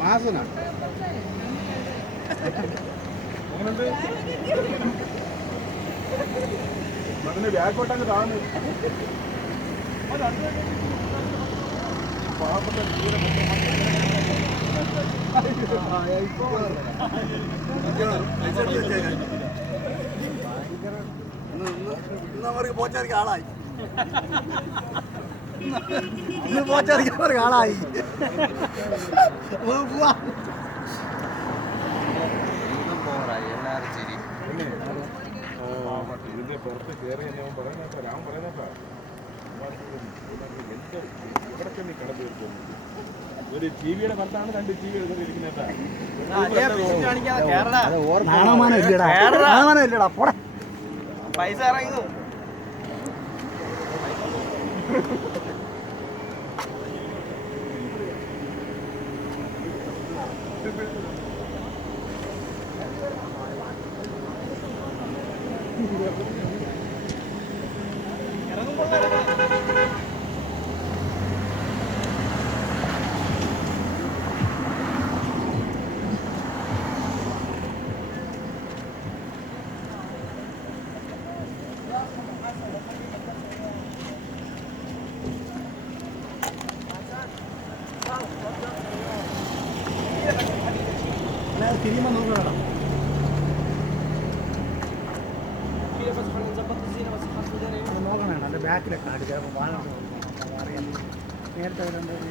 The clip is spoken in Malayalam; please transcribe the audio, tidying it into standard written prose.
മാസന അതിന് ബാക്കോട്ടങ്ങ് താന്ന് പാവപ്പെട്ട അവർക്ക് പോച്ചറിക്ക് ആളായി പോച്ചറിക്ക് അവർക്ക് ആളായി ഇതിന്റെ പുറത്ത് കയറി ഞാൻ പറയുന്നേട്ടാ രാമൻ പറയുന്നേട്ടാ ഇവിടൊക്കെ നീ കടന്നു തീർക്കുന്നു ഒരു ടിവിയുടെ പുറത്താണ് 2 TV എടുത്തിരിക്കുന്നേട്ടാ പൈസ ഇറങ്ങുന്നു തിരിയുമ്പോൾ നോക്കണം നോക്കണേ എൻ്റെ ബാക്കിലൊക്കെ അടി ചിലപ്പോൾ അറിയാം നേരത്തെ മഴ